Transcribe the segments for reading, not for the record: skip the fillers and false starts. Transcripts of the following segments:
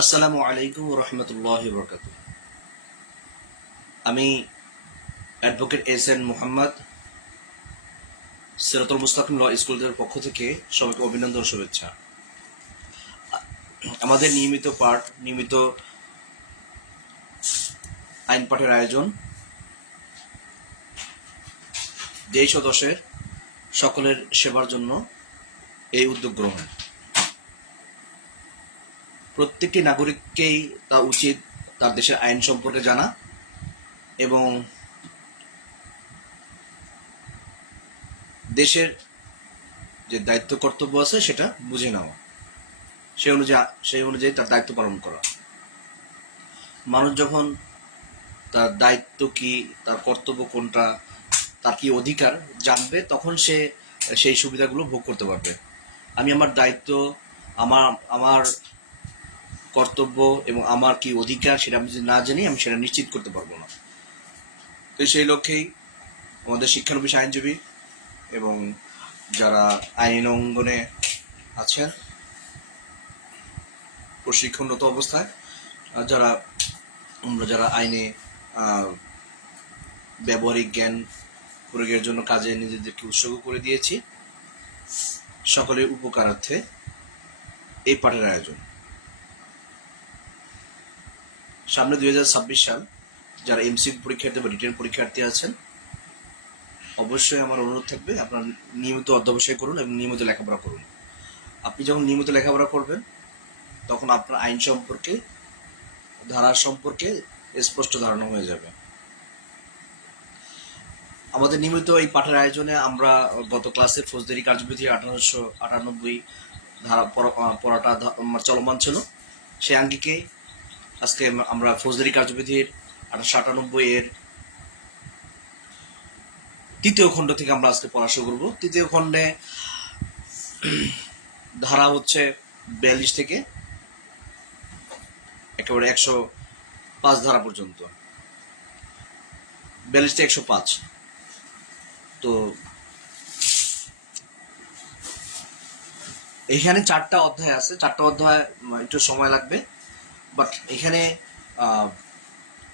আসসালামু আলাইকুম রহমতুল্লাহি বরকাত। আমি অ্যাডভোকেট এস এন মোহাম্মদ, সিরাতুল মুস্তাকিম ল স্কুলের পক্ষ থেকে সবাইকে অভিনন্দন, শুভেচ্ছা। আমাদের নিয়মিত আইন পাঠের আয়োজন, দেশ ও দশের সকলের সেবার জন্য এই উদ্যোগ গ্রহণ। প্রত্যেকটি নাগরিককেই তা উচিত তার দেশের আইন সম্পর্কে জানা এবং দেশের যে দায়িত্ব কর্তব্য আছে সেটা বুঝে নেওয়া, সেই অনুযায়ী তার দায়িত্ব পালন করা। মানুষ যখন তার দায়িত্ব কি, তার কর্তব্য কোনটা, তার কি অধিকার জানবে, তখন সে সেই সুবিধাগুলো ভোগ করতে পারবে। আমি আমার দায়িত্ব, আমার আমার কর্তব্য এবং আমার কি অধিকার সেটা আমি যদি না জানি, আমি সেটা নিশ্চিত করতে পারবো না। তো সেই লক্ষ্যেই আমাদের শিক্ষানবিশ আইনজীবী এবং যারা আইন অঙ্গনে আছেন প্রশিক্ষণরত অবস্থায়, আর যারা আইনে ব্যবহারিক জ্ঞান প্রয়োগের জন্য কাজে নিজেদেরকে উৎসর্গ করে দিয়েছি, সকলের উপকারার্থে এই পাঠের আয়োজন। সামনে 2026 সাল, যারা এমসিকিউ পরীক্ষার্থী বা রিটেন পরীক্ষার্থী আছেন, অবশ্যই আমার অনুরোধ থাকবে আপনারা নিয়মিত অধ্যবসায় করুন এবং নিয়মিত লেখাপড়া করুন। আপনি যখন নিয়মিত লেখাপড়া করবেন, তখন আপনার আইন সম্পর্কে, ধারা সম্পর্কে স্পষ্ট ধারণা হয়ে যাবে। আমাদের নিয়মিত এই পাঠের আয়োজনে আমরা গত ক্লাসে ফৌজদারি কার্যবিধি 1898 ধারা পড়াটা চলমান ছিল। সেই আঙ্গিকে আজকে আমরা ফৌজদারি কার্যবিধির 1898 এর তৃতীয় খণ্ড থেকে আমরা আজকে পড়া শুরু করবো। তৃতীয় খণ্ডে ধারা হচ্ছে 42 থেকে একেবারে 105 ধারা পর্যন্ত, 42 থেকে 105। তো এখানে 4টা অধ্যায় আছে, 4টা অধ্যায় একটু সময় লাগবে, বাট এখানে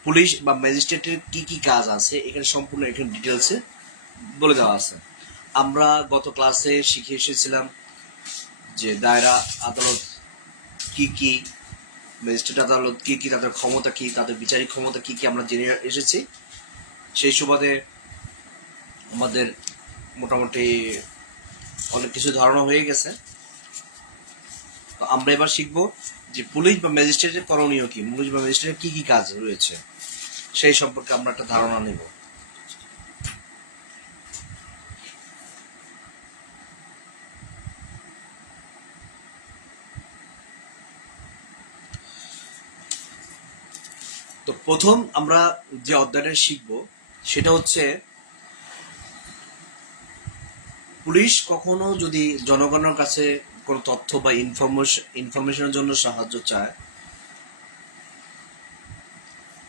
পুলিশ বা ম্যাজিস্ট্রেটের কি কি কাজ আছে এখানে সম্পূর্ণ এখানে ডিটেলসে বলে দেওয়া আছে। আমরা গত ক্লাসে শিখে এসেছিলাম যে দায়রা আদালত কি কি, ম্যাজিস্ট্রেট আদালত কি কি, তাদের ক্ষমতা কি, তাদের বিচারিক ক্ষমতা কি কি আমরা জেনে এসেছি। সেই সুবাদে আমাদের মোটামুটি অনেক কিছু ধারণা হয়ে গেছে। তো আমরা এবার শিখবো যে পুলিশ বা ম্যাজিস্ট্রেটের করণীয় কি, পুলিশ বা ম্যাজিস্ট্রেটের কি কি কাজ রয়েছে সেই সম্পর্কে আমরা একটা ধারণা নেব। তো প্রথম আমরা যে অধ্যায়টা শিখবো সেটা হচ্ছে, পুলিশ কখনো যদি জনগণের কাছে কোনো তথ্য বা ইনফরমেশনের জন্য সাহায্য চায়,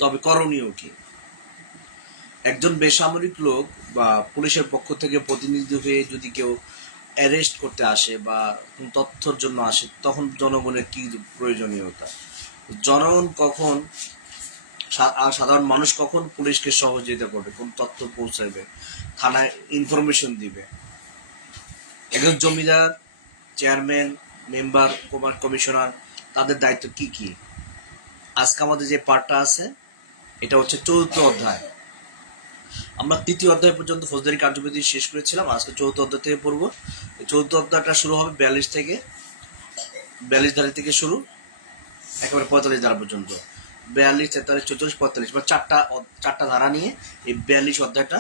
তবে করণীয় কি। একজন বেসামরিক লোক বা পুলিশের পক্ষ থেকে প্রতিনিধি হয়ে যদি কেউ অ্যারেস্ট করতে আসে বা তথ্যের জন্য আসে, তখন জনগণের কি প্রয়োজনীয়তা, জনগণ কখন, সাধারণ মানুষ কখন পুলিশকে সহযোগিতা করবে, কোন তথ্য পৌঁছাবে, থানায় ইনফরমেশন দিবে। একজন জমিদার, চেয়ারম্যান, মেম্বার, কমিশনার, তাদের দায়িত্ব কি কি। আজকে আমাদের যে পার্টটা আছে এটা হচ্ছে 4র্থ অধ্যায়। আমরা 3য় অধ্যায় পর্যন্ত ফৌজদারি কার্যবিধি শেষ করেছিলাম, আজকে 4র্থ অধ্যায় থেকে পড়বো। 4র্থ অধ্যায়টা শুরু হবে 42 থেকে, 42 ধারা থেকে শুরু একেবারে 45 ধারা পর্যন্ত। 42, 43, 44, 45 বা চারটা ধারা নিয়ে এই 42 অধ্যায়টা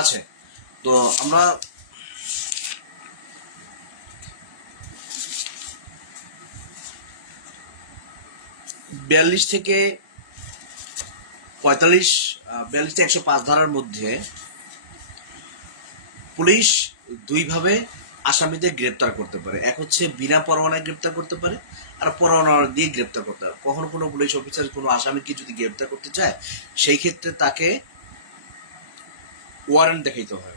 আছে। তো আমরা 42 থেকে 45, 42 থেকে 105 ধারার মধ্যে পুলিশ দুইভাবে আসামিদের গ্রেপ্তার করতে পারে। এক হচ্ছে বিনা পরোয়ানায় গ্রেপ্তার করতে পারে, আর পরোয়ানা দিয়ে গ্রেপ্তার করতে পারে। কখনো কোনো পুলিশ অফিসার কোনো আসামিকে যদি গ্রেপ্তার করতে চায়, সেই ক্ষেত্রে তাকে ওয়ারেন্ট দেখাইতে হয়।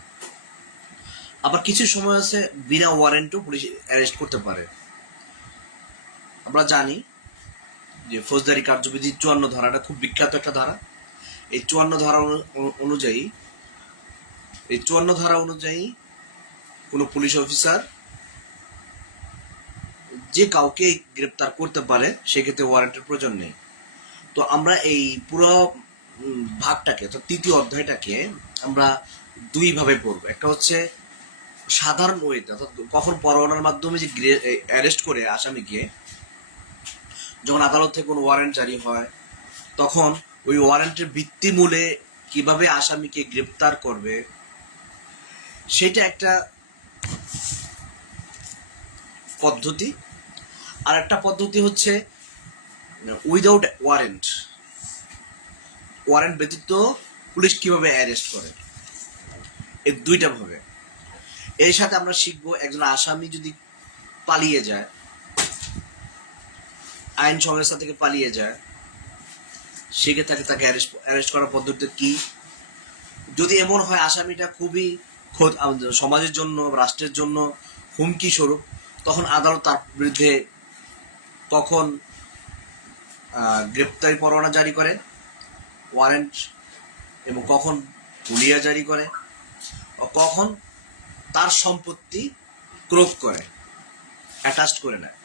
আবার কিছু সময় আছে বিনা ওয়ারেন্টও পুলিশ অ্যারেস্ট করতে পারে। আমরা জানি যে ফৌজদারি কার্যবিধি 54 ধারাটা খুব বিখ্যাত একটা ধারা। এই 54 ধারা অনুযায়ী কোনো পুলিশ অফিসার যে কাউকে গ্রেপ্তার করতে পারে, সেক্ষেত্রে ওয়ারেন্টের প্রয়োজন নেই। তো আমরা এই পুরো ভাগটাকে, তো তৃতীয় অধ্যায়টাকে আমরা দুই ভাবে পড়বো। একটা হচ্ছে সাধারণ ওয়েতে, অর্থাৎ কখন পরোয়ানার মাধ্যমে যে অ্যারেস্ট করে আসামিকে, যখন আদালত থেকে কোনো ওয়ারেন্ট জারি হয়, তখন ওই ওয়ারেন্টের ভিত্তিমূলে কিভাবে আসামিকে গ্রেপ্তার করবে, সেটা একটা পদ্ধতি। আর একটা পদ্ধতি হচ্ছে উইদাউট ওয়ারেন্ট, ওয়ারেন্ট ব্যতীত পুলিশ কিভাবে অ্যারেস্ট করে। এই দুইটা ভাবে। এর সাথে আমরা শিখবো একজন আসামি যদি পালিয়ে যায়, আইন সংস্থা থেকে পালিয়ে যায়, সেক্ষেত্রে তাকে অ্যারেস্ট করার পদ্ধতি কি। যদি এমন হয় আসামিটা খুবই সমাজের জন্য, রাষ্ট্রের জন্য হুমকি স্বরূপ, তখন আদালত তার বিরুদ্ধে তখন গ্রেপ্তারি পরোয়ানা জারি করে, ওয়ারেন্ট, এবং কখন হুলিয়া জারি করে, কখন তার সম্পত্তি ক্রোধ করে, অ্যাটাচ করে নেয়।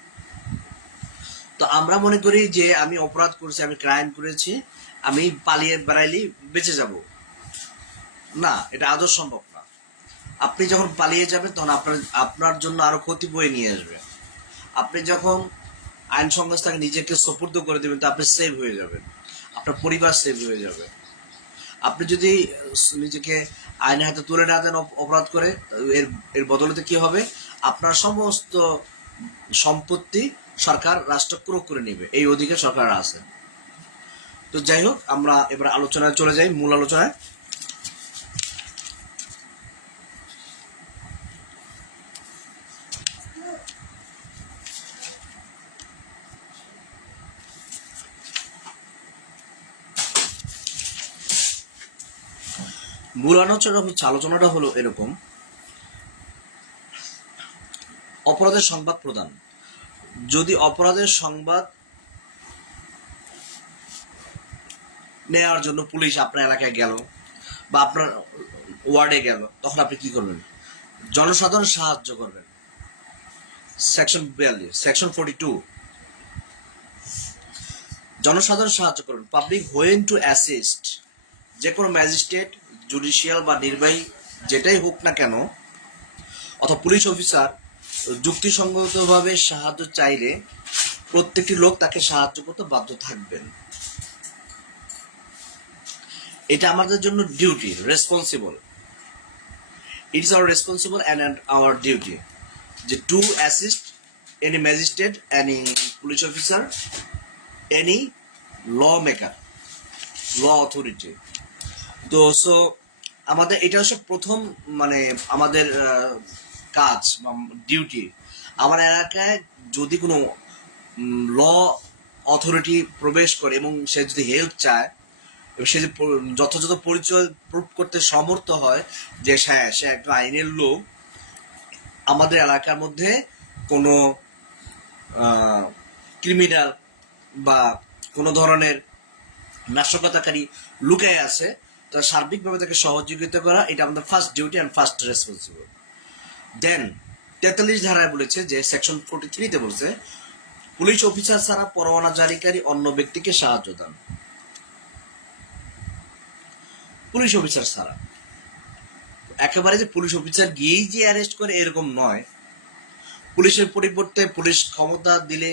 তো আমরা মনে করি যে আমি অপরাধ করেছি, আমি ক্রাইম করেছি, আমি পালিয়ে বেড়াইলি বেঁচে যাব না, এটা আদৌ সম্ভব না। আপনি যখন পালিয়ে যাবেন তখন আপনার জন্য আরো ক্ষতি বয়ে নিয়ে আসবে। আপনি যখন আইন সংস্থাকে নিজেকে সুপুর্দ করে দেবেন, তো আপনি সেভ হয়ে যাবেন, আপনার পরিবার সেভ হয়ে যাবে। আপনি যদি নিজেকে আইনের হাতে তুলে না দেন অপরাধ করে, এর বদলতে কি হবে, আপনার সমস্ত সম্পত্তি সরকার, রাষ্ট্র ক্রোধ করে নেবে, এই অধিকার সরকার আছে। তো যাই হোক, আমরা এবার আলোচনায় চলে যাই, মূল আলোচনায়। মূল আলোচনাটা হলো এরকম: অপরাধের সংবাদ প্রদান। যদি অপরাধের সংবাদ নেওয়ার জন্য পুলিশ আপনার এলাকায় গেল বা আপনার ওয়ার্ডে গেল, তখন আপনি কি করবেন? জনসাধারণ সাহায্য করবেন। সেকশন 42 জনসাধারণ সাহায্য করবেন। Public when two assist. যে কোনো ম্যাজিস্ট্রেট, জুডিশিয়াল বা নির্বাহী যেটাই হোক না কেন, অথবা পুলিশ অফিসার যুক্তিসঙ্গতভাবে সাহায্য চাইলে প্রত্যেকটি লোক তাকে সাহায্য করতে বাধ্য থাকবেন। এটা আমাদের জন্য duty, responsible. It is our responsible and our duty যে to assist any magistrate, any police officer, any law maker, law authority. তো আমাদের এটা হচ্ছে প্রথম, মানে আমাদের কাজ বা ডিউটি। আমার এলাকায় যদি কোনো ল অথরিটি প্রবেশ করে এবং সে যদি হেল্প চায়, এবং সে যদি যথাযথ পরিচয় প্রুভ করতে সমর্থ হয় যে হ্যাঁ সে একটা আইনের লোক, আমাদের এলাকার মধ্যে কোনো ক্রিমিনাল বা কোনো ধরনের নাশকতাকারী লুকায় আছে, তা সার্বিকভাবে তাকে সহযোগিতা করা, এটা আমাদের first duty and first responsible. Then 43 ধারায় বলেছে যে, সেকশন 43-তে বলছে, পুলিশ অফিসার ছাড়া পরোয়ানা জারিকারী অন্য ব্যক্তিকে সাহায্য দান। পুলিশ অফিসার ছাড়া, একেবারে যে পুলিশ অফিসার গিয়েই যে অ্যারেস্ট করে এরকম নয়। পুলিশের পরিবর্তে পুলিশ ক্ষমতা দিলে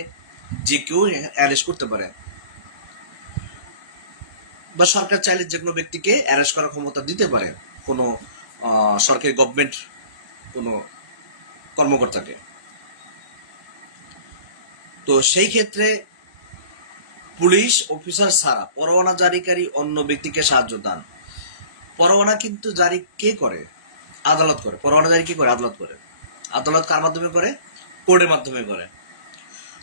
যে কেউ অ্যারেস্ট করতে পারে, বা সরকার চাইলে যে কোনো ব্যক্তিকে অ্যারেস্ট করার ক্ষমতা দিতে পারে, কোনো সরকারি গভর্নমেন্ট কোনো কর্মকর্তাকে। তো সেই ক্ষেত্রে পুলিশ অফিসার ছাড়া পরোয়ানা জারিকারী অন্য ব্যক্তিকে সাহায্য দান। পরোয়ানা কিন্তু জারি কে করে? আদালত করে। পরোয়ানা জারি কে করে? আদালত করে। আদালত কার মাধ্যমে করে? কোর্টের মাধ্যমে করে।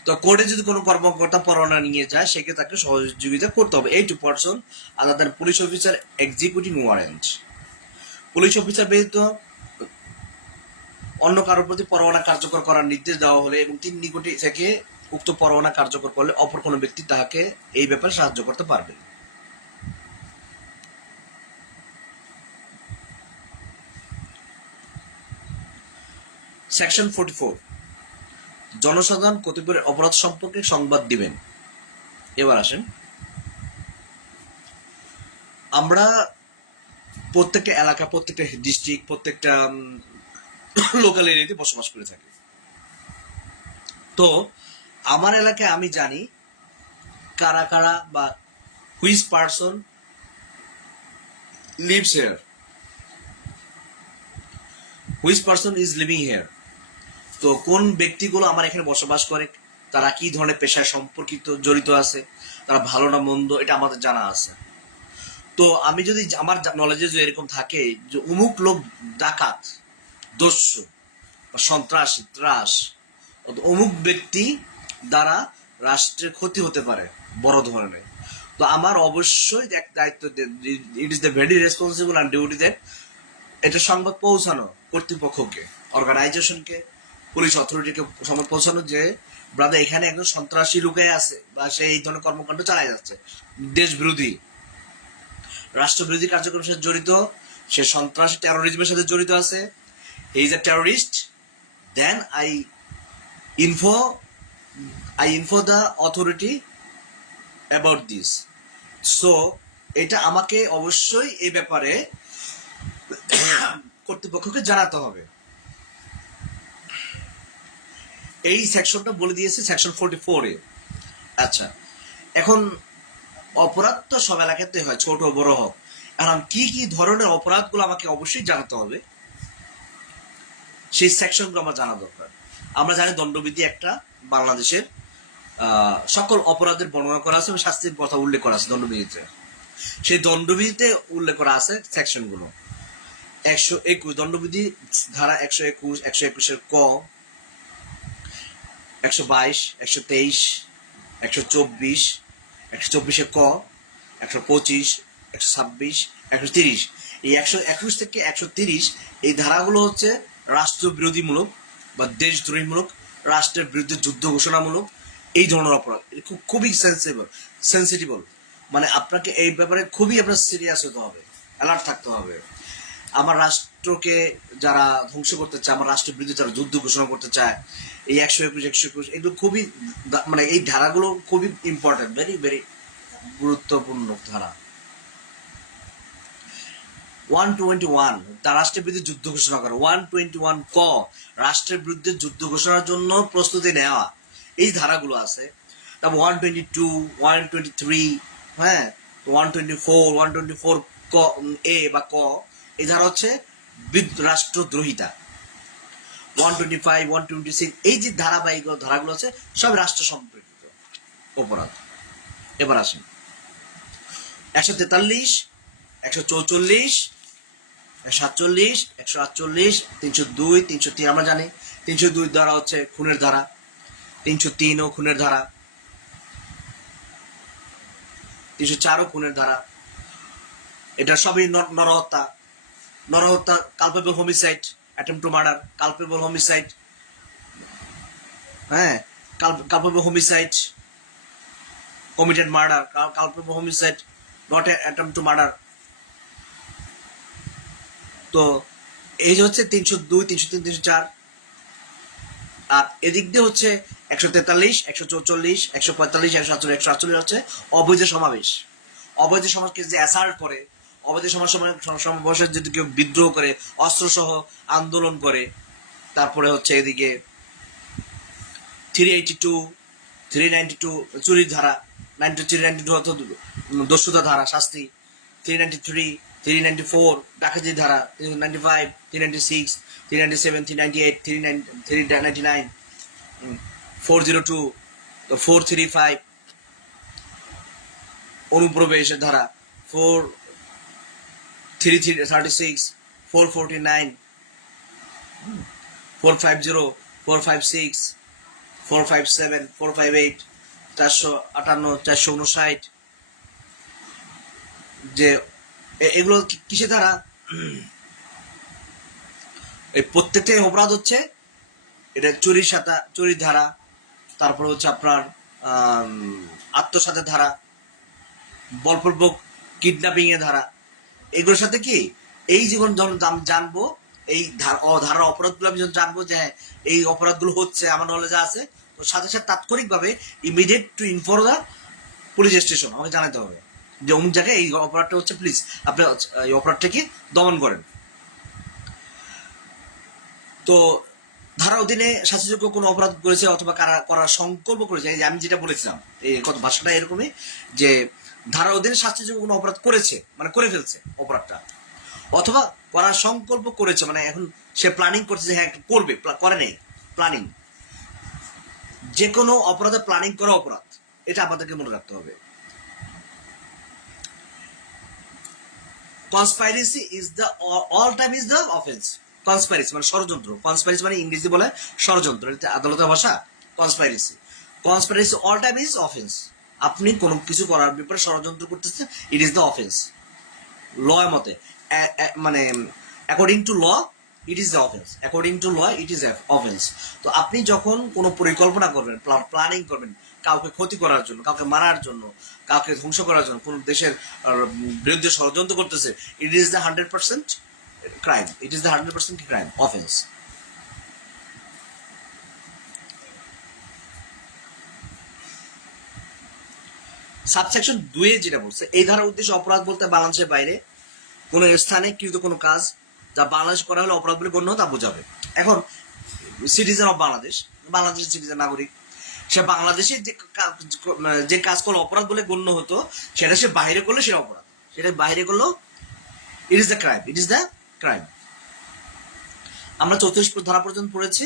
তো কোর্টে যদি কোনো কর্মকর্তা পরোয়ানা নিয়ে যায়, সেক্ষেত্রে তাকে সহযোগিতা করতে হবে। এই 2% আলাদা police officer executing warrant. Police officer ব্যতীত অন্য কারোর প্রতি পরোয়ানা কার্যকর করার নির্দেশ দেওয়া হলে এবং 3 নিকটে থেকে উক্ত পরোয়ানা কার্যকর করলে অপর কোনো ব্যক্তি তাহাকে এই ব্যাপারে সাহায্য করতে পারবে। সেকশন 44, জনসাধারণ কতিপয় অপরাধ সম্পর্কে সংবাদ দিবেন। এবার আসেন, আমরা প্রত্যেকটা এলাকা, প্রত্যেকটা ডিস্ট্রিক্ট, প্রত্যেকটা লোকাল এরিয়াতে বসবাস করে থাকি। তো আমার এলাকায় আমি জানি কারা কারা বা which person lives here, which person is living here. তো কোন ব্যক্তিগুলো আমার এখানে বসবাস করে, তারা কি ধরনের পেশায় সম্পর্কিত জড়িত আছে, তারা ভালো না মন্দ, এটা আমাদের জানা আছে। তো আমি যদি আমার নলেজে যে এরকম থাকে যে অমুক লোক ডাকাত, দস্যু বা সন্ত্রাসী, ত্রাস, অমুক ব্যক্তি দ্বারা রাষ্ট্রের ক্ষতি হতে পারে বড় ধরনের, তো আমার অবশ্যই এক দায়িত্ব, ইট is the very responsible and duty that এটা সংবাদ পৌঁছানো কর্তৃপক্ষকে, অর্গানাইজেশনকে, পুলিশ অথরিটিকে সংবাদ পৌঁছানো যে ব্রাদার এখানে একজন সন্ত্রাসী লুকে আছে বা সে এই ধরনের কর্মকাণ্ড চালাই যাচ্ছে, দেশ বিরোধী, রাষ্ট্রবিরোধী কার্যক্রমের সাথে জড়িত, সে সন্ত্রাসী টেরোরিজমের সাথে জড়িত আছে, he is a terrorist, then I info the authority about this. So এটা আমাকে অবশ্যই এই ব্যাপারে কর্তৃপক্ষকে জানাতে হবে। এই সেকশনটা বলে দিয়েছে সেকশন 44-এ। আচ্ছা, এখন অপরাধ তো সব এলাকাতে হয়, ছোট বড় হোক। এখন কি কি ধরনের অপরাধগুলো আমাকে অবশ্যই জানাতে হবে, সেই সেকশনগুলো আমার জানা দরকার। আমরা জানি দণ্ডবিধি একটা বাংলাদেশের সকল অপরাধের বর্ণনা করা আছে এবং শাস্তির কথা উল্লেখ করা আছে দণ্ডবিধিতে। সেই দণ্ডবিধিতে উল্লেখ করা আছে সেকশনগুলো 121 দণ্ডবিধি ধারা 121, 121-এর ক, 122, 123, 124, 124-এর ক, 125, 126, 130। এই 121 থেকে 130 এই ধারাগুলো হচ্ছে রাষ্ট্রবিরোধীমূলক বা দেশদ্রোহীমূলক, রাষ্ট্রের বিরুদ্ধে যুদ্ধ ঘোষণামূলক এই ধরনের অপরাধ। খুবই সেন্সিটিভ, মানে আপনাকে এই ব্যাপারে খুবই আপনার সিরিয়াস হতে হবে, অ্যালার্ট থাকতে হবে। আমার রাষ্ট্রকে যারা ধ্বংস করতে চায়, আমার রাষ্ট্রের বিরুদ্ধে যারা যুদ্ধ ঘোষণা করতে চায়, এই 121, 121 এগুলো খুবই, মানে এই ধারাগুলো খুবই ইম্পর্টেন্ট, ভেরি ভেরি গুরুত্বপূর্ণ ধারা। 121 তা রাষ্ট্রের বিরুদ্ধে যুদ্ধ ঘোষণা করা। 121 ক রাষ্ট্রের বিরুদ্ধে যুদ্ধ ঘোষণার জন্য প্রস্তুতি নেওয়া, এই ধারাগুলো আছে। তারপর 122, 123, হ্যাঁ, 124, 124 ক এ বা ক, এই ধারা হচ্ছে রাষ্ট্রদ্রোহিতা। 125, 126 এই যে ধারাবাহিক ধারাগুলো আছে সব রাষ্ট্র সম্পর্কিত অপরাধ। এবার আসেন 143, 144, 147, 148, 302, 303 আমরা জানি। 302 ধারা হচ্ছে খুনের ধারা, 303 ও খুনের ধারা, 304 ও খুনের ধারা। এটা সবই নরহত্যা, culpable homicide, attempt to murder, culpable homicide, হ্যাঁ, culpable homicide, committed murder, culpable homicide, not attempt to murder. তো এই যে হচ্ছে 302, 303, 304। আর এদিক দিয়ে হচ্ছে 143, 144, 145, 147, 148 হচ্ছে অবৈধ সমাবেশ। অবৈধ সমাজকে যে অ্যাসাল্ট করে, অবৈধ সমাবেশে যদি কেউ বিদ্রোহ করে, অস্ত্র সহ আন্দোলন করে। তারপরে হচ্ছে এদিকে 382, 392 চুরির ধারা, 392 হচ্ছে দস্যুতা ধারা শাস্তি, 393, 394 ডাকাতির ধারা, 395, 396, 397, 398, 399, 402, 435 অনুপ্রবেশের ধারা, 436, 449, 450, 456, 457, 458, 458, 459। যে এগুলো কিসে ধারা? এই প্রত্যেকটাই অপরাধ হচ্ছে, এটা চুরির ধারা, তারপর হচ্ছে আপনার আত্মসাতের ধারা, বলপূর্বক কিডন্যাপিং এর ধারা, এগুলোর সাথে কি এই জীবন যখন জানবো এই ধারা অপরাধগুলো আমি যখন জানবো যে হ্যাঁ এই অপরাধগুলো হচ্ছে আমার নলেজে আছে, তো সাথে সাথে তাৎক্ষণিকভাবে immediate to inform the police station আমাকে জানাতে হবে যে অমুক জায়গায় এই অপরাধটা হচ্ছে, প্লিজ আপনি এই অপরাধটাকে দমন করেন। তো ধারা অধীনে শাস্তিযোগ্য কোনো অপরাধ করেছে অথবা করার সংকল্প করেছে, এই যে আমি যেটা বলেছিলাম এই কত ভাষাটা এরকমই যে ধারা অধীনে শাস্তিযোগ্য কোনো অপরাধ করেছে মানে করে ফেলছে অপরাধটা, অথবা করার সংকল্প করেছে মানে এখন সে প্ল্যানিং করছে যে হ্যাঁ করবে, করে নেই প্ল্যানিং। যে কোনো অপরাধে প্ল্যানিং করা অপরাধ, এটা আমাদেরকে মনে রাখতে হবে। Conspiracy is the all time is the offence. Conspiracy মানে ষড়যন্ত্র, কনস্পাইরেসি মানে ইংরেজি বলে ষড়যন্ত্র, এটা আদালতের ভাষা conspiracy. Conspiracy all time is offence. আপনি কোনো কিছু করার ব্যাপারে ষড়যন্ত্র করতেছেন, it is the offence. Law মতে মানে according to law it is the offence, according to law it is offence. তো আপনি যখন কোনো পরিকল্পনা করবেন, প্ল্যানিং করবেন কাউকে ক্ষতি করার জন্য, কাউকে মারার জন্য, কাউকে ধ্বংস করার জন্য, কোন দেশের বিরুদ্ধে ষড়যন্ত্র করতেছে, ইট is the 100% crime, it is the 100% crime, offence. Subsection 2 যেটা বলছে, এই ধারার উদ্দেশ্য অপরাধ বলতে বাংলাদেশের বাইরে কোনো স্থানে কৃত কোনো কাজ যা বাংলাদেশ করা হলে অপরাধ বলে গণ্য তা বোঝাবে। এখন সিটিজেন অফ বাংলাদেশ, বাংলাদেশের সিটিজেন নাগরিক, সে বাংলাদেশে যে কাজ করলে অপরাধ বলে গণ্য হতো সেটা সে বাইরে করলে সেটা অপরাধ, সেটা বাইরে করলেও it is the crime, it is the crime. আমরা 34 ধারা পর্যন্ত পড়েছি,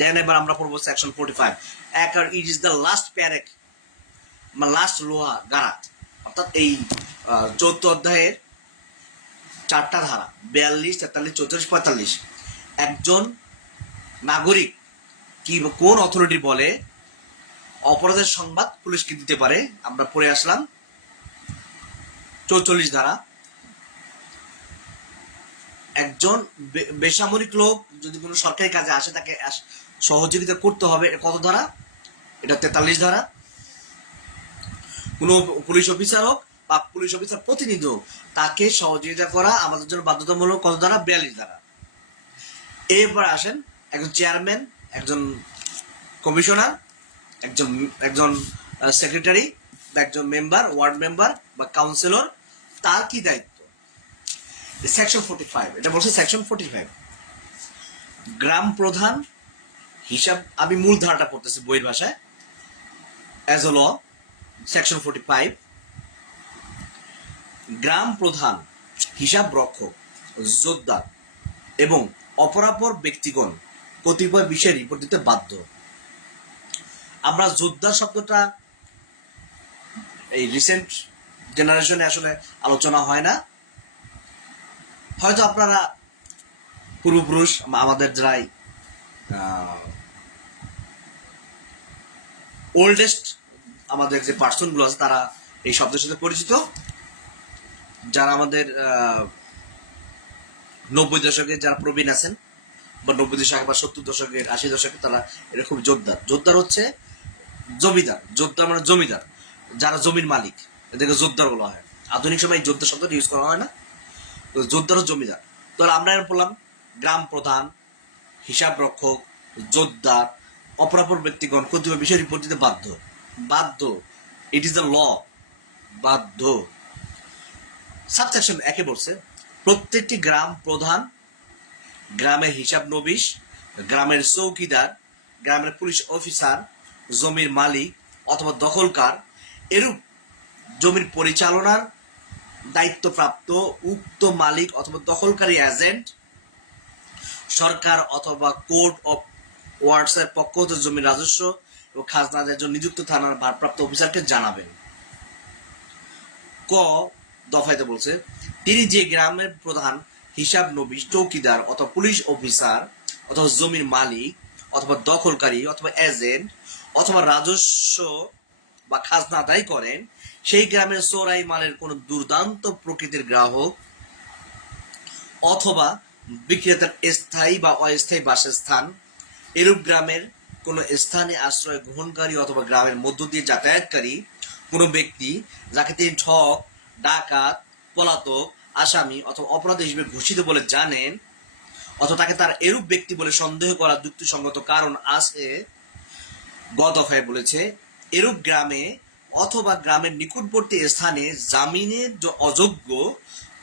দেন এবার আমরা পড়বো section 45। It is the last প্যারেক, লাস্ট লোহা গারাত, অর্থাৎ এই 4th অধ্যায়ের 4টা ধারা 42, 43, 44, 45। একজন নাগরিক কি কোন অথরিটি বলে অপরাধের সংবাদ পুলিশকে দিতে পারে, আমরা পড়ে আসলাম 44 ধারা। একজন বেসামরিক লোক যদি কোনো সরকারি কাজে আসে তাকে সহযোগিতা করতে হবে, কত ধারা? এটা 43 ধারা। কোনো পুলিশ অফিসার হোক বা পুলিশ অফিসার প্রতিনিধি হোক তাকে সহযোগিতা করা আমাদের জন্য বাধ্যতামূলক, কত ধারা? 42 ধারা। এরপর আসেন একজন চেয়ারম্যান, একজন কমিশনার, একজন সেক্রেটারি, একজন মেম্বার, ওয়ার্ড মেম্বার বা কাউন্সিলর, তার কি দায়িত্ব? সেকশন 45, এটা বলছে সেকশন 45। গ্রাম প্রধান হিসাব, আমি মূল ধারাটা পড়তেছি বইয়ের ভাষায়। অ্যাজ এ ল, সেকশন 45, গ্রাম প্রধান, হিসাব রক্ষক, জোরদার এবং অপরাপর ব্যক্তিগণ কতিপয় বিষয়ে রিপোর্ট দিতে বাধ্য। আমরা যোদ্ধার শব্দটা এই রিসেন্ট জেনারেশনে আসলে আলোচনা হয় না, হয়তো আপনারা পূর্বপুরুষ আমাদের যারাই ওল্ডেস্ট আমাদের যে পার্সনগুলো আছে তারা এই শব্দের সাথে পরিচিত। যারা আমাদের 90 দশকে যারা প্রবীণ আছেন বা 90 দশকে বা 70 দশকের 80 দশকে, তারা এরকম জোরদার। জোরদার হচ্ছে জমিদার, জোরদার মানে জমিদার, যারা জমির মালিক, এদেরকে জোরদার বলা হয়। আধুনিক সময় এই জোরদার শব্দটা ইউজ করা হয় না, তো জোরদার ও জমিদার। তাহলে আমরা এর বললাম গ্রাম প্রধান, হিসাব রক্ষক, জোরদার, অপরাপর ব্যক্তিগণ কতিপয় বিষয় রিপোর্ট দিতে বাধ্য। বাধ্য, ইট ইজ দ্য ল, বাধ্য। সাবসেকশন 1 বলছে প্রত্যেকটি গ্রাম প্রধান, গ্রামের হিসাব নবিশ, গ্রামের চৌকিদার, গ্রামের পুলিশ অফিসার, জমির মালিক অথবা দখলকার, এরূপ জমির পরিচালনার দায়িত্বপ্রাপ্ত উক্ত মালিক অথবা দখলকারী এজেন্ট, সরকার অথবা কোর্ট অফ ওয়ার্ডসের পক্ষ হতে জমির রাজস্ব ও খাজনা আদায়ের জন্য নিযুক্ত থানার ভারপ্রাপ্ত অফিসারকে জানাবেন। ক দফাইতে বলছে তিনি যে গ্রামের প্রধান, হিসাব নবিশ, চৌকিদার অথবা পুলিশ অফিসার অথবা জমির মালিক অথবা দখলকারী অথবা এজেন্ট অথবা রাজস্ব বা খাজনা আদায় করেন, সেই গ্রামের চোরাই মালের কোন দুর্দান্ত প্রকৃতির গ্রাহক অথবা বিক্রেতার স্থায়ী বা অস্থায়ী বাসস্থান, এরূপ গ্রামের কোনো স্থানে আশ্রয় গ্রহণকারী অথবা গ্রামের মধ্য দিয়ে যাতায়াতকারী কোনো ব্যক্তি যাকে তিনি ঠক, ডাকাত, পলাতক, আসামি অথবা অপরাধী হিসেবে ঘোষিত বলে জানেন অথবা তাকে তার এরূপ ব্যক্তি বলে সন্দেহ করার যুক্তিসঙ্গত কারণ আছে, গ দফায় বলেছে এরূপ গ্রামে অথবা গ্রামের নিকটবর্তী স্থানে জামিনের অযোগ্য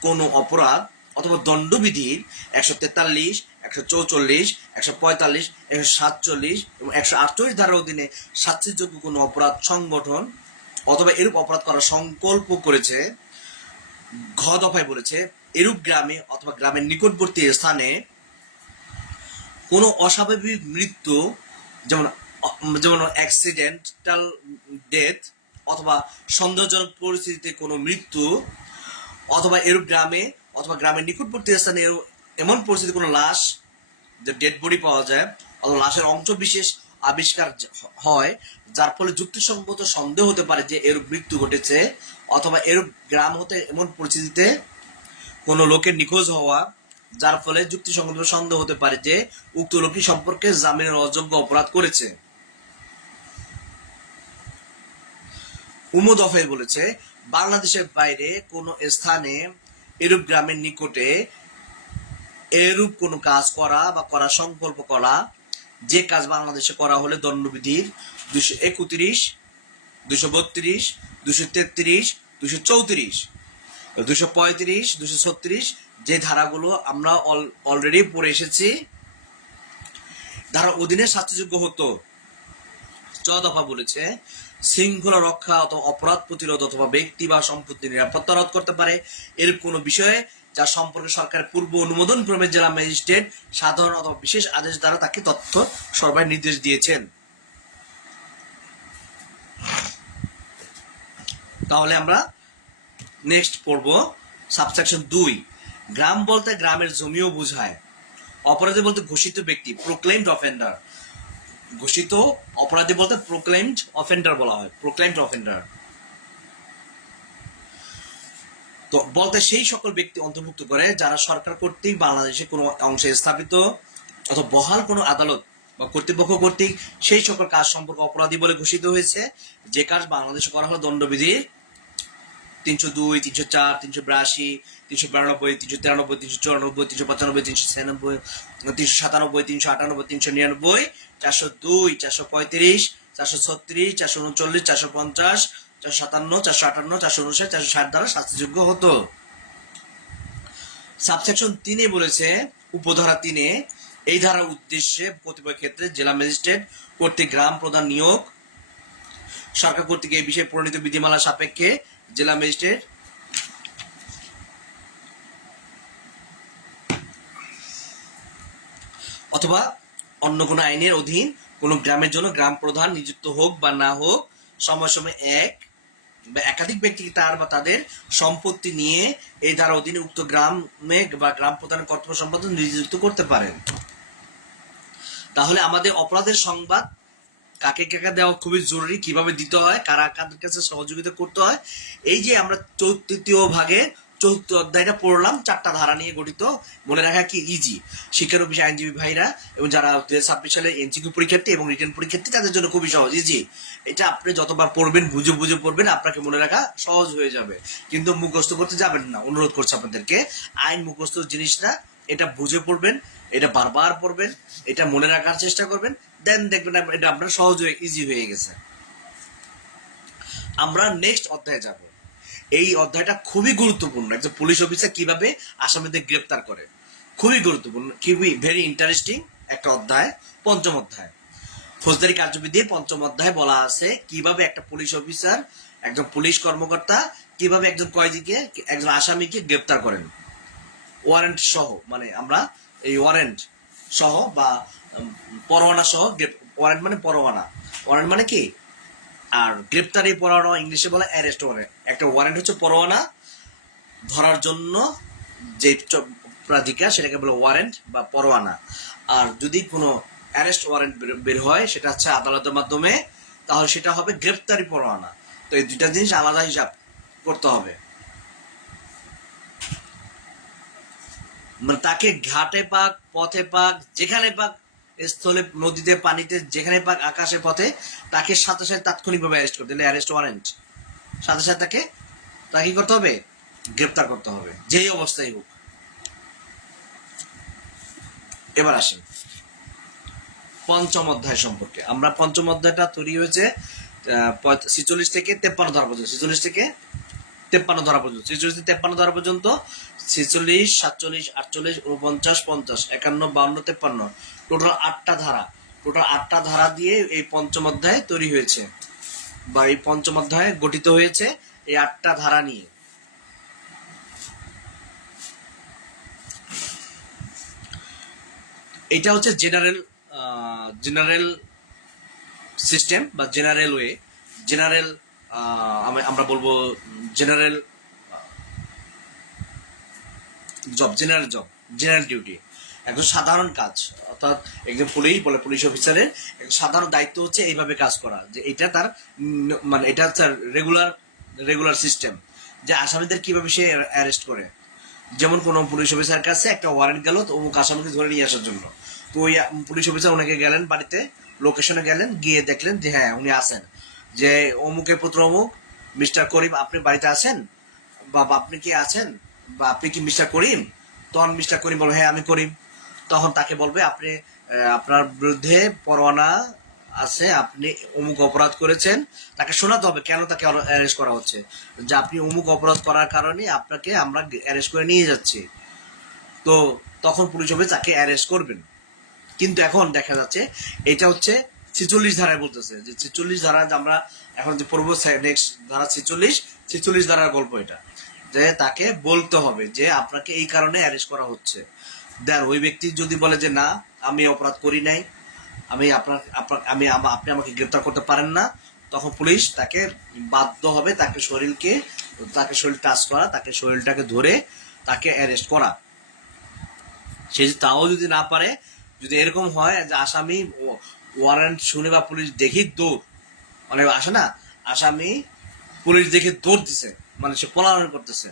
কোনো অপরাধ অথবা দণ্ডবিধির 143, 144, 145, 147 এবং 148 ধারার অধীনে শাস্তিযোগ্য কোনো অপরাধ সংগঠন অথবা এরূপ অপরাধ করার সংকল্প করেছে। ঘ দফায় বলেছে এরূপ গ্রামে অথবা গ্রামের নিকটবর্তী স্থানে কোনো অস্বাভাবিক মৃত্যু, যেমন যেমন অ্যাক্সিডেন্টাল ডেথ অথবা সন্দেহজনক পরিস্থিতিতে কোনো মৃত্যু অথবা এরূপ গ্রামে অথবা গ্রামের নিকটবর্তী স্থানে এমন পরিস্থিতি কোনো লাশ, যে ডেড বডি পাওয়া যায় অথবা লাশের অংশ বিশেষ আবিষ্কার হয় যার ফলে যুক্তিসঙ্গত সন্দেহ হতে পারে যে এরূপ মৃত্যু ঘটেছে অথবা এরূপ গ্রাম হতে এমন পরিস্থিতিতে কোনো লোকের নিখোঁজ হওয়া যার ফলে যুক্তিসঙ্গত সন্দেহ হতে পারে যে উক্ত লোকটি সম্পর্কে জামিনের অযোগ্য অপরাধ করেছে। দফায় বলেছে বাংলাদেশের বাইরে কোনো স্থানে এরূপ গ্রামের নিকটে এরূপ কোনো কাজ করা বা করার সংকল্প করা, যে কাজ বাংলাদেশে করা হলে দণ্ডবিধির 231, 232, 233, 234, 235, 236 যে ধারাগুলো আমরা অলরেডি পড়ে এসেছি ধারা অধীনে শাস্তিযোগ্য হতো। চ দফা বলেছে শৃঙ্খলা রক্ষা অথবা অপরাধ প্রতিরোধ অথবা ব্যক্তি বা সম্পত্তির নিরাপত্তা রোধ করতে পারে এরূপ কোনো বিষয়ে যা সম্পর্কে সরকারের পূর্ব অনুমোদন ক্রমে জেলা ম্যাজিস্ট্রেট সাধারণ অথবা বিশেষ আদেশ দ্বারা তাকে তথ্য সরবরাহের নির্দেশ দিয়েছেন। তাহলে আমরা নেক্সট পড়ব সাবসেকশন 2। গ্রাম বলতে গ্রামের জমিও বোঝায়। অপরাধী বলতে ঘোষিত ব্যক্তি, প্রোক্লেইমড অফেন্ডার। ঘোষিত অপরাধী বলতে প্রোক্লেইমড অফেন্ডার বলা হয়, প্রোক্লেইমড অফেন্ডার। তো বলতে সেই সকল ব্যক্তি অন্তর্ভুক্ত করে যারা সরকার কর্তৃক বাংলাদেশে কোনো অংশে স্থাপিত অথবা বহাল কোনো আদালত বা কর্তৃপক্ষ কর্তৃক সেই সকল কাজ সম্পর্কে অপরাধী বলে ঘোষিত হয়েছে, যে কাজ বাংলাদেশে করা হলো দণ্ডবিধির 302, 304, 382, 392, 393, 394, 395, 396, 397, 398, 399, 402, 435, 436, 439, 450, 457, 458, 459, 460 দ্বারা শাস্তিযোগ্য হতো। সাবসেকশন 3 বলেছে উপধারা 3 এই ধারার উদ্দেশ্যে কতিপয় ক্ষেত্রে জেলা ম্যাজিস্ট্রেট কর্তৃক গ্রাম প্রধান নিয়োগ, সরকার কর্তৃক এই বিষয়ে প্রণীত বিধিমালা সাপেক্ষে জেলা ম্যাজিস্ট্রেট অথবা অন্য কোনো আইনের অধীন কোনো গ্রামের জন্য গ্রাম প্রধান নিযুক্ত হোক বা না হোক, সময় সময় এক বা একাধিক ব্যক্তিকে তার বা তাদের সম্পত্তি নিয়ে এই ধারা অধীনে উক্ত গ্রামে বা গ্রাম প্রধানের কর্তব্য সম্পাদন নিযুক্ত করতে পারেন। তাহলে আমাদের অপরাধের সংবাদ কাকে কাকে দেওয়া খুবই জরুরি, কিভাবে দিতে হয়, কারা কাদের কাছে সহযোগিতা করতে হয়। এই যে আমরা তৃতীয় ভাগে চতুর্থ অধ্যায়টা পড়লাম, 4টা ধারা নিয়ে গঠিত, মনে রাখা কি ইজি। শিক্ষানবিশ আইনজীবী ভাইরা এবং যারা 2026 সালে এমসিকিউ পরীক্ষার্থী এবং রিটেন পরীক্ষার্থী তাদের জন্য খুবই সহজ, ইজি। এটা আপনি যতবার পড়বেন বুঝে বুঝে পড়বেন আপনাকে মনে রাখা সহজ হয়ে যাবে, কিন্তু মুখস্থ করতে যাবেন না। অনুরোধ করছি আপনাদেরকে, আইন মুখস্থ জিনিসটা এটা বুঝে পড়বেন, এটা বারবার পড়বেন, এটা মনে রাখার চেষ্টা করবেন, দেন দেখবেন এটা আপনার সহজ হয়ে ইজি হয়ে গেছে। আমরা নেক্সট অধ্যায়ে যাব। এই অধ্যায়টা খুবই গুরুত্বপূর্ণ, একজন পুলিশ অফিসার কিভাবে আসামিদের গ্রেপ্তার করে, খুবই গুরুত্বপূর্ণ, খুবই ভেরি ইন্টারেস্টিং একটা অধ্যায়। 5ম অধ্যায় ফৌজদারি কার্যবিধির 5ম অধ্যায় বলা আছে কিভাবে একটা পুলিশ অফিসার, একজন পুলিশ কর্মকর্তা কিভাবে একজন কয়েদিকে, একজন আসামিকে গ্রেপ্তার করেন ওয়ারেন্ট সহ। মানে আমরা এই ওয়ারেন্ট সহ বা পরোয়ানা সহ, ওয়ারেন্ট মানে পরোয়ানা, ওয়ারেন্ট মানে কি, আর গ্রেপ্তারি পরোয়ানা ইংলিশে বলে অ্যারেস্ট ওয়ারেন্ট। একটা ওয়ারেন্ট হচ্ছে পরোয়ানা ধরার জন্য যে অপরাধীকার, সেটাকে বলে ওয়ারেন্ট বা পরোয়ানা। আর যদি কোনো অ্যারেস্ট ওয়ারেন্ট বের হয় সেটা হচ্ছে আদালতের মাধ্যমে, তাহলে সেটা হবে গ্রেপ্তারি পরোয়ানা। তো এই দুইটা জিনিস আলাদা হিসাব করতে হবে। মানে তাকে ঘাটে পাক, পথে পাক, যেখানে পাক স্থলে, নদীতে, পানিতে, যেখানে পাক, আকাশের পথে, তাকে সাথে সাথে তাৎক্ষণিকভাবে অ্যারেস্ট করতে দিলে অ্যারেস্ট ওয়ারেন্ট, সাথে সাথে তাকে কি করতে হবে? গ্রেপ্তার করতে হবে, যেই অবস্থায় হোক। এবার আসেন পঞ্চম অধ্যায় সম্পর্কে। আমরা পঞ্চম অধ্যায়টা তৈরি হয়েছে 46 থেকে 53 ধারা পর্যন্ত, 46 থেকে 53 ধারা পর্যন্ত, 46 থেকে 53 ধারা পর্যন্ত, 46, 47, 48, 49, 50, 51, 52, 53, টোটাল 8টা ধারা। টোটাল 8টা ধারা দিয়ে এই পঞ্চম অধ্যায় তৈরি হয়েছে, বা এই পঞ্চম অধ্যায় গঠিত হয়েছে এই 8টা ধারা নিয়ে। এটা হচ্ছে জেনারেল সিস্টেম বা জেনারেল ওয়ে, জেনারেল, আমরা বলবো জেনারেল জেনারেল ডিউটি, একজন সাধারণ কাজ। অর্থাৎ একজন পুলিশ অফিসারের সাধারণ দায়িত্ব হচ্ছে এইভাবে কাজ করা, যে এটা তার মানে এটা তার রেগুলার সিস্টেম, যে আসামিদের কিভাবে সে অ্যারেস্ট করে। যেমন কোনো পুলিশ অফিসার কাছে একটা ওয়ারেন্ট গেল তো অমুক আসামিকে ধরে নিয়ে আসার জন্য, তো ওই পুলিশ অফিসার ওনাকে গেলেন, বাড়িতে লোকেশনে গেলেন, গিয়ে দেখলেন যে হ্যাঁ উনি আছেন, যে অমুকের পুত্র অমুক, মিস্টার করিম আপনি বাড়িতে আছেন, বা আপনি কি আছেন, বা আপনি কি মিস্টার করিম? তখন মিস্টার করিম বলবে হ্যাঁ আমি করিম। তখন তাকে বলবে আপনি আপনার বিরুদ্ধে পরোয়ানা আছে, আপনি অমুক অপরাধ করেছেন। তাকে শোনাতে হবে কেন তাকে অ্যারেস্ট করা হচ্ছে, যে আপনি অমুক অপরাধ করার কারণে আপনাকে আমরা অ্যারেস্ট করে নিয়ে যাচ্ছি। তো তখন পুলিশ অফিস তাকে অ্যারেস্ট করবেন। কিন্তু এখন দেখা যাচ্ছে এটা হচ্ছে 46 ধারায় বলতেছে, যে 46 ধারা আমরা এখন যে পড়বো নেক্সট ধারা 46 ধারার গল্প এটা, যে তাকে বলতে হবে যে আপনাকে এই কারণে অ্যারেস্ট করা হচ্ছে। ওই ব্যক্তি যদি বলে যে না আমি অপরাধ করি নাই, আপনি আমাকে গ্রেপ্তার করতে পারেন না, তখন পুলিশ তাকে বাধ্য হবে তাকে শরীর টাচ করা, তাকে শরীরটাকে ধরে তাকে অ্যারেস্ট করা। সে তাও যদি না পারে, যদি এরকম হয় যে আসামি ওয়ারেন্ট শুনে বা পুলিশ দেখি দৌড়, মানে আসে না, আসামি পুলিশ দেখে দৌড় দিছে, মানে সে পলায়ন করতেছে,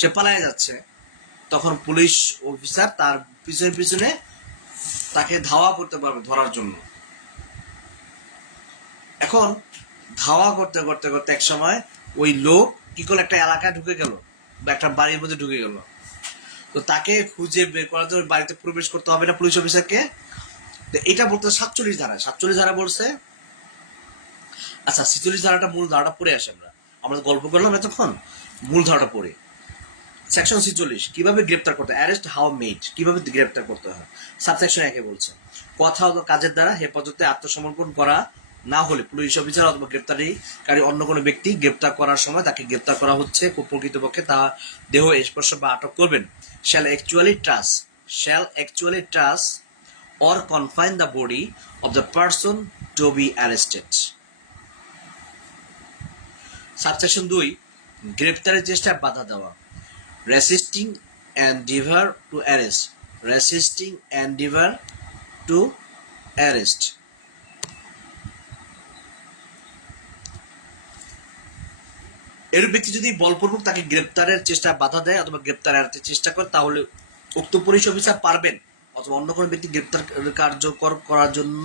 সে পালায় যাচ্ছে, তখন পুলিশ অফিসার তার পিছনে পিছনে তাকে ধাওয়া করতে পারবে ধরার জন্য। এখন ধাওয়া করতে করতে করতে এক সময় ওই লোক কি করলো, একটা এলাকায় ঢুকে গেল বা একটা বাড়ির মধ্যে ঢুকে গেল, তো তাকে খুঁজে বের করার জন্য বাড়িতে প্রবেশ করতে হবে না পুলিশ অফিসারকে। তো এটা বলতে 47 ধারা বলছে। আচ্ছা 46 ধারাটা মূল ধারাটা পড়ে আসে, আমরা গল্প করলাম এতক্ষণ, মূল ধারাটা পড়ে। সেকশন 46 কিভাবে গ্রেপ্তার করতে, অ্যারেস্ট হাউ মেড, কিভাবে গ্রেপ্তার করতে হয়। সাবসেকশন 1 বলছে কথা অথবা কাজের দ্বারা হেফাজতে আত্মসমর্পণ করা না হলে পুলিশ অফিসার অথবা গ্রেপ্তারকারী অন্য কোনো ব্যক্তি গ্রেপ্তার করার সময় তাকে গ্রেপ্তার করা হচ্ছে প্রকৃতপক্ষে তা দেহ স্পর্শ বা আটক করবেন, shall actually trust or confine the body of the person to be arrested. Subsection 2 গ্রেপ্তারের চেষ্টায় বাধা দেওয়া, resisting endeavor to arrest. এরূপ ব্যক্তি যদি বলপূর্বক তাকে গ্রেপ্তারের চেষ্টা বাধা দেয় অথবা গ্রেপ্তার এড়াতে চেষ্টা করে, তাহলে উক্ত পুলিশ অফিসার পারবেন অথবা অন্য কোনো ব্যক্তি গ্রেপ্তার কার্যকর করার জন্য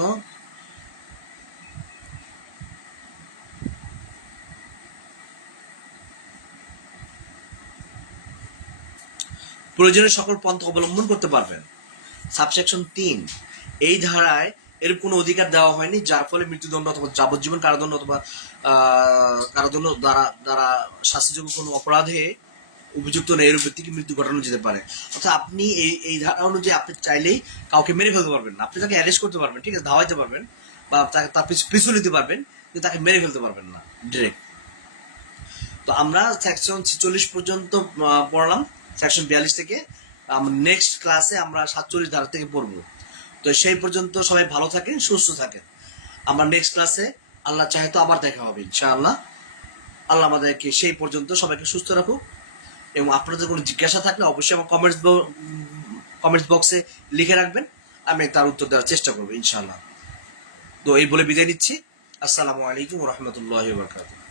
প্রয়োজনীয় সকল পন্থা অবলম্বন করতে পারবেন। সাবসেকশন 3 এই ধারায় এর কোনো অধিকার দেওয়া হয়নি যার ফলে মৃত্যুদণ্ড অথবা যাবজ্জীবন কারাদণ্ড অথবা কারাদণ্ড দ্বারা শাস্তিযোগ্য কোনো অপরাধে অভিযুক্ত নেই এরূপ ব্যক্তিকে মৃত্যু ঘটানো যেতে পারে। অর্থাৎ আপনি এই ধারা অনুযায়ী আপনি চাইলেই কাউকে মেরে ফেলতে পারবেন, আপনি তাকে অ্যারেস্ট করতে পারবেন, ঠিক আছে, ধাওয়াইতে পারবেন বা তার পিছু নিতে পারবেন, কিন্তু তাকে মেরে ফেলতে পারবেন না ডিরেক্ট। তো আমরা সেকশন 46 পর্যন্ত পড়লাম, সেকশন 42 থেকে নেক্সট ক্লাসে আমরা 47 ধারা থেকে পড়বো। তো সেই পর্যন্ত সবাই ভালো থাকেন, সুস্থ থাকেন। আমরা নেক্সট ক্লাসে আল্লাহ চাহে তো আবার দেখা হবে ইনশাআল্লাহ। আল্লাহ আমাদেরকে সেই পর্যন্ত সবাইকে সুস্থ রাখুক, এবং আপনাদের কোনো জিজ্ঞাসা থাকলে অবশ্যই আমার কমেন্টস বক্সে লিখে রাখবেন, আমি তার উত্তর দেওয়ার চেষ্টা করবো ইনশাআল্লাহ। তো এই বলে বিদায় নিচ্ছি। আসসালামু আলাইকুম ওয়া রাহমাতুল্লাহি ওয়া বারাকাতুহু।